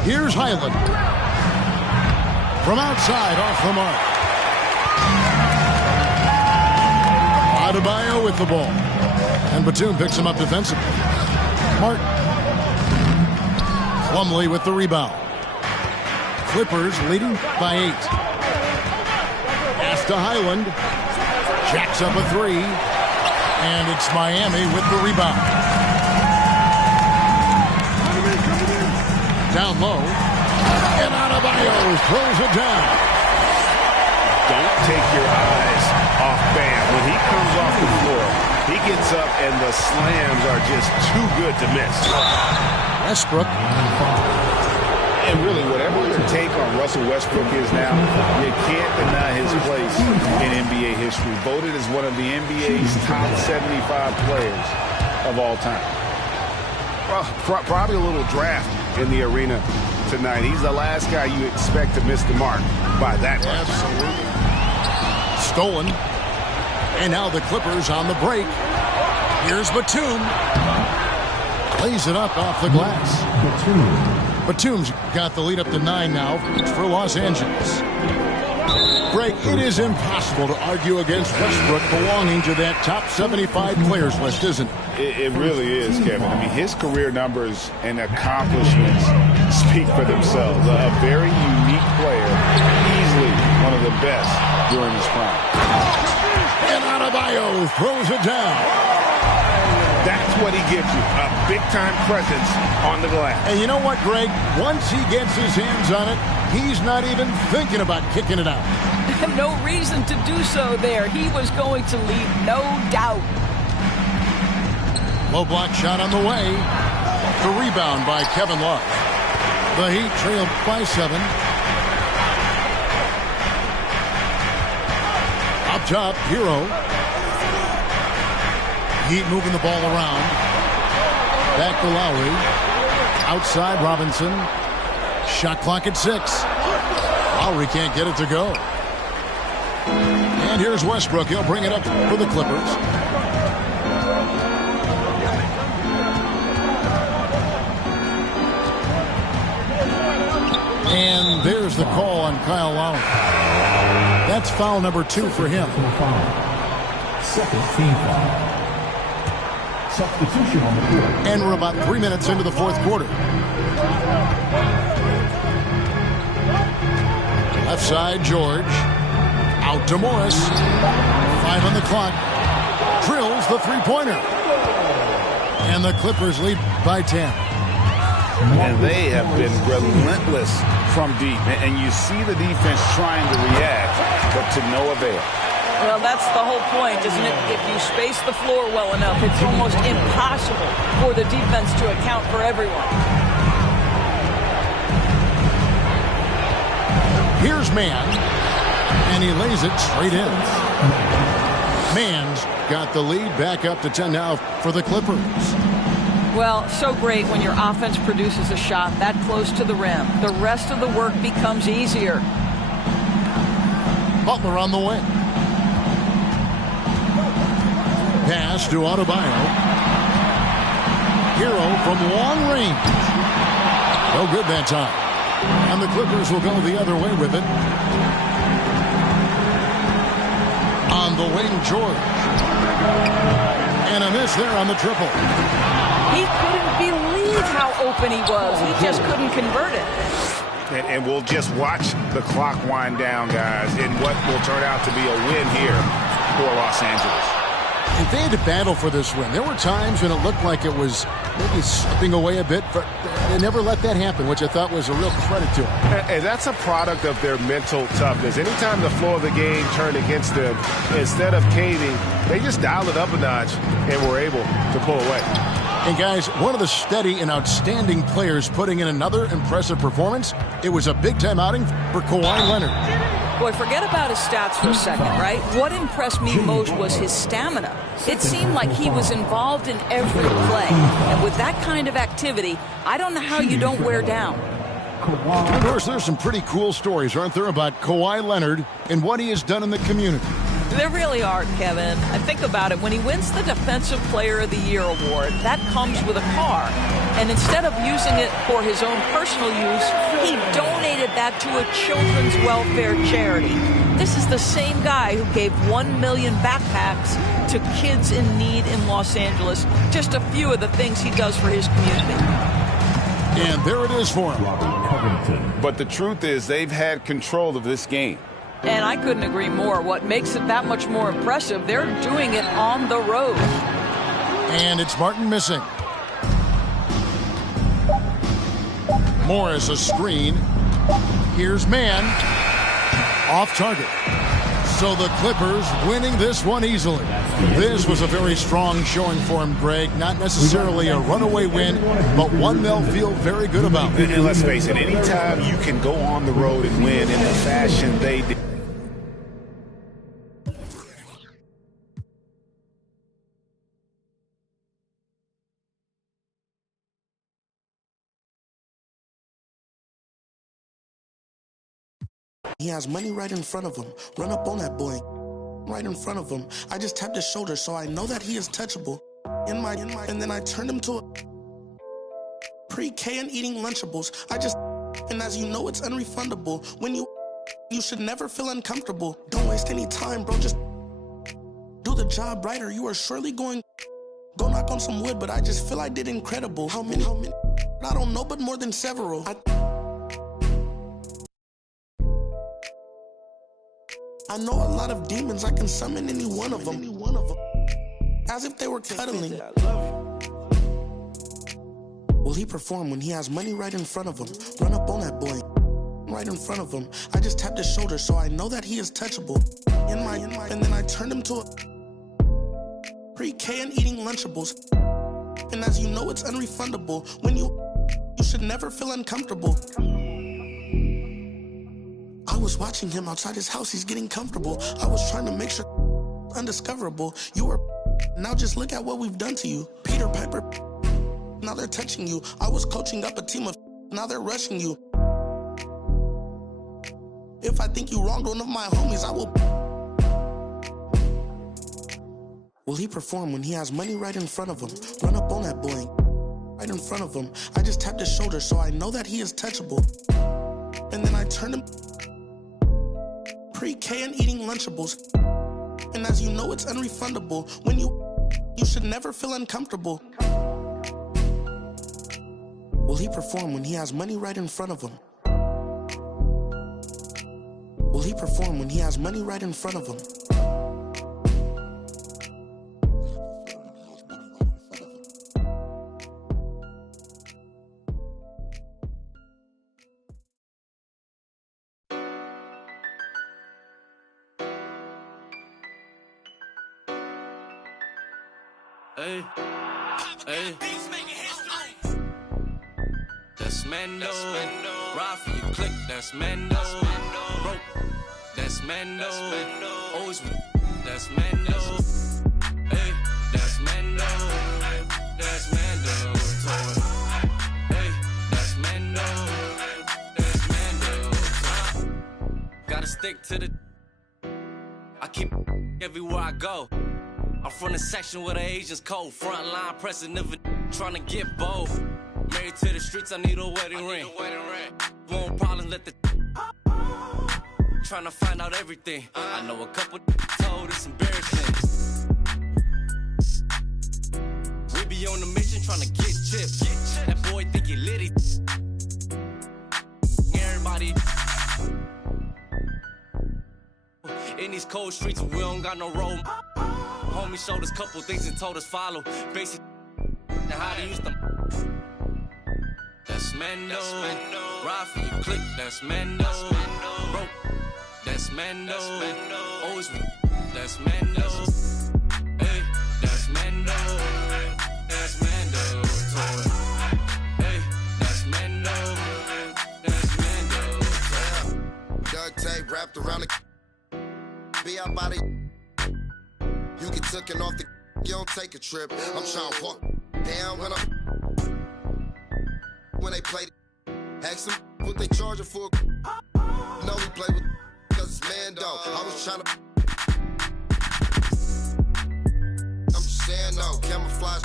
Here's Highland. From outside, off the mark. Adebayo with the ball. And Batum picks him up defensively. Martin. Plumlee with the rebound. Clippers leading by 8. Pass to Highland. Jacks up a three. And it's Miami with the rebound. Down low. And Adebayo throws it down. Don't take your eyes off Bam. When he comes off the floor, he gets up and the slams are just too good to miss. Westbrook. And really, whatever your take on Russell Westbrook is now, you can't deny his place in NBA history. Voted as one of the NBA's top 75 players of all time. Well, probably a little draft in the arena tonight. He's the last guy you expect to miss the mark by that much. Absolutely. Stolen. And now the Clippers on the break. Here's Batum. Lays it up off the glass. Batum's got the lead up to 9 now for Los Angeles. Greg, it is impossible to argue against Westbrook belonging to that top 75 players list, isn't it? It really is, Kevin. I mean, his career numbers and accomplishments speak for themselves. A very unique player, easily one of the best during his prime. And Adebayo throws it down. That's what he gives you, a big-time presence on the glass. And you know what, Greg? Once he gets his hands on it, he's not even thinking about kicking it out. No reason to do so there. He was going to leave, no doubt. Low block shot on the way. The rebound by Kevin Love. The Heat trailed by 7. Up top, Hero. Heat moving the ball around. Back to Lowry. Outside Robinson. Shot clock at 6. Lowry can't get it to go. And here's Westbrook. He'll bring it up for the Clippers. And there's the call on Kyle Lowry. That's foul number 2 for him. Second team foul. Substitution on the court. And we're about 3 minutes into the fourth quarter. Left side, George. Out to Morris. 5 on the clock. Drills the three-pointer. And the Clippers lead by 10. And they have been relentless from deep. And you see the defense trying to react, but to no avail. Well, that's the whole point, isn't it? If you space the floor well enough, it's almost impossible for the defense to account for everyone. Here's Mann, and he lays it straight in. Mann's got the lead back up to 10 now for the Clippers. Well, so great when your offense produces a shot that close to the rim. The rest of the work becomes easier. Butler on the wing. Pass to Adebayo. Hero from long range. No good that time. And the Clippers will go the other way with it. On the wing, George. And a miss there on the triple. He couldn't believe how open he was. He just couldn't convert it. And we'll just watch the clock wind down, guys, in what will turn out to be a win here for Los Angeles. If they had to battle for this win, there were times when it looked like it was maybe slipping away a bit, but they never let that happen, which I thought was a real credit to them. And that's a product of their mental toughness. Anytime the floor of the game turned against them, instead of caving, they just dialed it up a notch and were able to pull away. And guys, one of the steady and outstanding players putting in another impressive performance, it was a big-time outing for Kawhi Leonard. Boy, forget about his stats for a second, right? What impressed me most was his stamina. It seemed like he was involved in every play. And with that kind of activity, I don't know how you don't wear down. Of course, there's some pretty cool stories, aren't there, about Kawhi Leonard and what he has done in the community. There really are, Kevin. I think about it. When he wins the Defensive Player of the Year award, that comes with a car. And instead of using it for his own personal use, he donated that to a children's welfare charity. This is the same guy who gave 1 million backpacks to kids in need in Los Angeles. Just a few of the things he does for his community. And there it is for him. But the truth is, they've had control of this game. And I couldn't agree more. What makes it that much more impressive, they're doing it on the road. And it's Martin missing. Morris a screen. Here's Mann. Off target. So the Clippers winning this one easily. This was a very strong showing for him, Greg. Not necessarily a runaway win, but one they'll feel very good about. And let's face it, anytime you can go on the road and win in the fashion they did. He has money right in front of him. Run up on that boy. Right in front of him. I just tapped his shoulder, so I know that he is touchable. And then I turned him to a pre-K and eating Lunchables. And as you know, it's unrefundable. When you you should never feel uncomfortable. Don't waste any time, bro. Just do the job right or you are surely going. Go knock on some wood, but I just feel I did incredible. How many? I don't know, but more than several. I know a lot of demons, I can summon any one of them. As if they were cuddling. Will he perform when he has money right in front of him? Run up on that boy, right in front of him. I just tapped his shoulder, so I know that he is touchable. And then I turned him to a pre-K and eating Lunchables. And as you know, it's unrefundable. When you should never feel uncomfortable. I was watching him outside his house, he's getting comfortable. I was trying to make sure undiscoverable. You were, now just look at what we've done to you. Peter Piper, now they're touching you. I was coaching up a team of, now they're rushing you. If I think you wronged one of my homies, I will. Will he perform when he has money right in front of him? Run up on that boy, right in front of him. I just tapped his shoulder, so I know that he is touchable. And then I turned him pre-K and eating Lunchables. And as you know, it's unrefundable. When you should never feel uncomfortable. Will he perform when he has money right in front of him? Will he perform when he has money right in front of him? Hey, hey. That's Mando. Ride for your click, that's Mando. Rope, that's Mando. Always, that's Mando. Hey, that's Mando. That's Mando. Hey, that's Mando. That's Mando. Gotta stick to the. I keep everywhere I go. I'm from the section where the Asians cold. Front line pressing, never trying to get both. Married to the streets, I need a wedding ring. Won't problems, let the trying to find out everything. I know a couple told it's embarrassing. We be on the mission trying to get chips. That boy think he litty. Everybody in these cold streets, we don't got no road. Homie showed us couple things and told us follow. Basic how to use them. That's Mando. Ride for your click, that's Mando. Rope, that's Mando. Always, that's Mando. Hey, that's Mando. That's Mando. Hey, that's Mando. That's Mando. Duct tape wrapped around the be out by the. You get taken off the, you don't take a trip. I'm trying to walk down when they play the, ask them what they charging for. No, we play with, cause it's Mando. I was trying to, I'm just saying no, camouflage,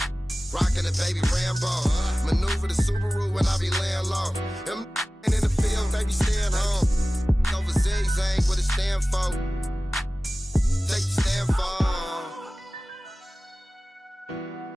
rocking the baby Rambo. Maneuver the Subaru when I be laying low. Them in the field, they be staying home. Over zigzag, what it stand for. Take the stand for.